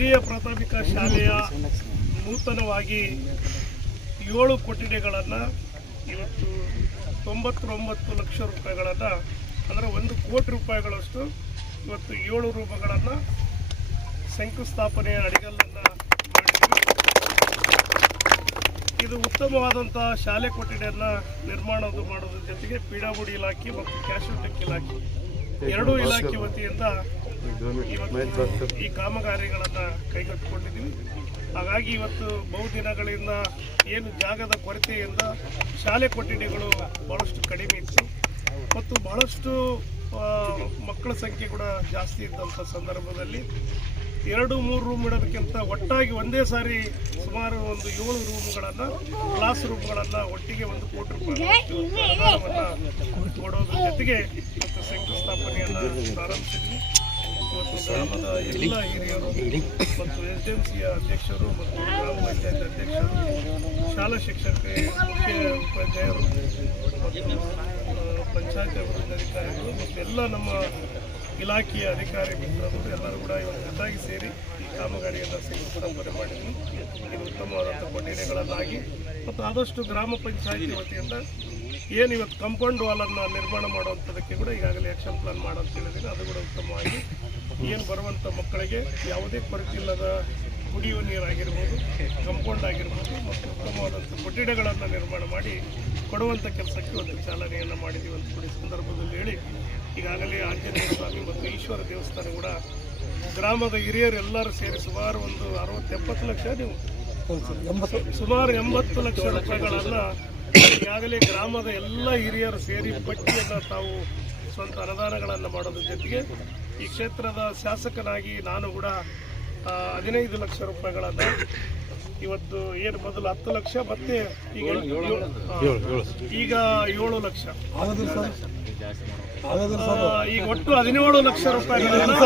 ಹಿರಿಯ ಪ್ರಾಥಮಿಕ ಶಾಲೆಯ ನೂತನವಾಗಿ ಏಳು ಕೊಠಡಿಗಳನ್ನು ಇವತ್ತು ತೊಂಬತ್ತೊಂಬತ್ತು ಲಕ್ಷ ರೂಪಾಯಿಗಳನ್ನು, ಅಂದರೆ ಒಂದು ಕೋಟಿ ರೂಪಾಯಿಗಳಷ್ಟು ಇವತ್ತು ಏಳು ರೂಪಾಯಿಗಳನ್ನು ಶಂಕುಸ್ಥಾಪನೆಯ ಅಡಿಗಲ್ಲನ್ನು ಮಾಡಿದ್ದೀವಿ. ಇದು ಉತ್ತಮವಾದಂಥ ಶಾಲೆ ಕೊಠಡಿಯನ್ನು ನಿರ್ಮಾಣ ಮಾಡೋದ್ರ ಜೊತೆಗೆ ಪೀಡಾಬುಡಿ ಇಲಾಖೆ ಮತ್ತು ಕ್ಯಾಶುಟೆಕ್ ಇಲಾಖೆ ಎರಡೂ ಇಲಾಖೆ ವತಿಯಿಂದ ಇವತ್ತು ಈ ಕಾಮಗಾರಿಗಳನ್ನು ಕೈಗೆತ್ತಿಕೊಂಡಿದ್ದೀವಿ. ಹಾಗಾಗಿ ಇವತ್ತು ಬಹುದಿನಗಳಿಂದ ಏನು ಜಾಗದ ಕೊರತೆಯಿಂದ ಶಾಲೆ ಕೊಠಡಿಗಳು ಭಾಳಷ್ಟು ಕಡಿಮೆ ಇತ್ತು. ಮತ್ತು ಬಹಳಷ್ಟು ಮಕ್ಕಳ ಸಂಖ್ಯೆ ಕೂಡ ಜಾಸ್ತಿ ಇದ್ದಂಥ ಸಂದರ್ಭದಲ್ಲಿ ಎರಡು ಮೂರು ರೂಮ್ ಇಡೋದಕ್ಕಿಂತ ಒಟ್ಟಾಗಿ ಒಂದೇ ಸಾರಿ ಸುಮಾರು ಒಂದು ಏಳು ರೂಮ್ಗಳನ್ನು ಕ್ಲಾಸ್ ರೂಮ್ಗಳನ್ನು ಒಟ್ಟಿಗೆ ಒಂದು ಕೋಟಿ ರೂಪಾಯಿ ಅನುದಾನವನ್ನು ಜೊತೆಗೆ ಇವತ್ತು ಶಂಕುಸ್ಥಾಪನೆಯನ್ನು ಪ್ರಾರಂಭಿಸಿದ್ವಿ. ಇವತ್ತು ಎಲ್ಲ ಹಿರಿಯರು ಮತ್ತು ಅಧ್ಯಕ್ಷರು ಮತ್ತು ಗ್ರಾಮ ಪಂಚಾಯತ್ ಅಧ್ಯಕ್ಷರು, ಶಾಲಾ ಶಿಕ್ಷಕರು, ಮುಖ್ಯ ಉಪಾಧ್ಯಾಯರು, ಮತ್ತು ಪಂಚಾಯತ್ ಅಭಿವೃದ್ಧಿ ಅಧಿಕಾರಿಗಳು ಮತ್ತು ಎಲ್ಲ ನಮ್ಮ ಇಲಾಖೆಯ ಅಧಿಕಾರಿ ಮಿತ್ರರು ಎಲ್ಲರೂ ಕೂಡ ಇವತ್ತು ಒಟ್ಟಾಗಿ ಸೇರಿ ಈ ಕಾಮಗಾರಿಯನ್ನು ಶಂಕುಸ್ಥಾಪನೆ ಮಾಡಿದ್ವಿ. ಇದು ಉತ್ತಮವಾದಂಥ ಕೊಠಡಿಗಳನ್ನಾಗಿ ಮತ್ತು ಆದಷ್ಟು ಗ್ರಾಮ ಪಂಚಾಯಿತಿ ವತಿಯಿಂದ ಏನು ಇವತ್ತು ಕಂಪೌಂಡ್ ವಾಲನ್ನು ನಿರ್ಮಾಣ ಮಾಡುವಂಥದ್ದಕ್ಕೆ ಕೂಡ ಈಗಾಗಲೇ ಆ್ಯಕ್ಷನ್ ಪ್ಲಾನ್ ಮಾಡೋಂತ ಹೇಳಿದ್ದೀನಿ. ಅದು ಕೂಡ ಉತ್ತಮವಾಗಿ. ಏನು ಬರುವಂಥ ಮಕ್ಕಳಿಗೆ ಯಾವುದೇ ಕೊರತೆ ಇಲ್ಲದ ಕುಡಿಯುವ ನೀರಾಗಿರ್ಬೋದು ಕಂಪೌಂಡ್ ಆಗಿರ್ಬೋದು ಮತ್ತು ಉತ್ತಮವಾದಂಥ ಕೊಠಡಿಗಳನ್ನು ನಿರ್ಮಾಣ ಮಾಡಿ ಕೊಡುವಂಥ ಕೆಲಸಕ್ಕೆ ಒಂದು ಚಾಲನೆಯನ್ನು ಮಾಡಿದ್ದೀವಿ ಅಂತ ಕೂಡ ಸಂದರ್ಭದಲ್ಲಿ ಹೇಳಿ ಈಗಾಗಲೇ ಆಂಜನೇಯ ಸ್ವಾಮಿ ಮತ್ತು ಈಶ್ವರ ದೇವಸ್ಥಾನ ಕೂಡ ಗ್ರಾಮದ ಹಿರಿಯರೆಲ್ಲರೂ ಸೇರಿ ಸುಮಾರು ಒಂದು ಅರವತ್ತು ಎಪ್ಪತ್ತು ಲಕ್ಷ ನೀವು ಸುಮಾರು ಎಂಬತ್ತು ಲಕ್ಷ ರೂಪಾಯಿಗಳನ್ನು ಈಗಾಗಲೇ ಗ್ರಾಮದ ಎಲ್ಲ ಹಿರಿಯರು ಸೇರಿ ಪಟ್ಟಿಯನ್ನು ತಾವು ಸ್ವಂತ ಅನುದಾನಗಳನ್ನು ಮಾಡೋದ್ರ ಜೊತೆಗೆ ಈ ಕ್ಷೇತ್ರದ ಶಾಸಕನಾಗಿ ನಾನು ಕೂಡ ಹದಿನೈದು ಲಕ್ಷ ರೂಪಾಯಿಗಳನ್ನು ಇವತ್ತು ಏನು ಮೊದಲು ಹತ್ತು ಲಕ್ಷ ಮತ್ತೆ ಈಗ ಈಗ ಏಳು ಲಕ್ಷ. ಈಗ ಒಟ್ಟು ಹದಿನೇಳು ಲಕ್ಷ ರೂಪಾಯಿಗಳನ್ನು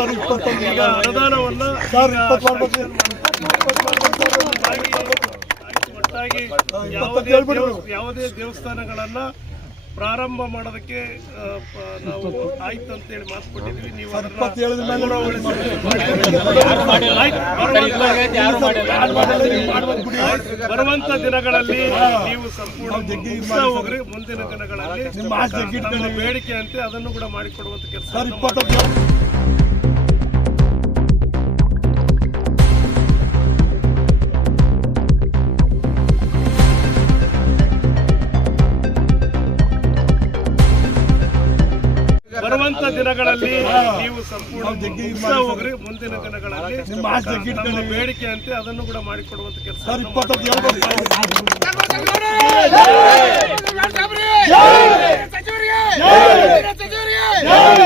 ಈಗ ಅನುದಾನವನ್ನು ಒಟ್ಟಾಗಿ ಯಾವುದೇ ಯಾವುದೇ ದೇವಸ್ಥಾನಗಳನ್ನ ಪ್ರಾರಂಭ ಮಾಡೋದಕ್ಕೆ ನಾವು ಆಯ್ತು ಅಂತೇಳಿ ಮಾತು ಕೊಟ್ಟಿದ್ವಿ ನೀವು ಬರುವಂತ- ದಿನಗಳಲ್ಲಿ ನೀವು ಸಂಪೂರ್ಣ ಹೋಗ್ರಿ. ಮುಂದಿನ ದಿನಗಳಲ್ಲಿ ಬೇಡಿಕೆ ಅಂತೆ ಅದನ್ನು ಕೂಡ ಮಾಡಿಕೊಡುವಂತ ಕೆಲಸ ದಿನಗಳಲ್ಲಿ ನೀವು ಸಂಪೂರ್ಣ ಹೋಗ್ರಿ ಮುಂದಿನ ದಿನಗಳಲ್ಲಿ ನಮ್ಮ ಬೇಡಿಕೆ ಅಂತೆ ಅದನ್ನು ಕೂಡ ಮಾಡಿಕೊಡುವಂತ ಕೆಲಸ ಸಚಿವರಿಗೆ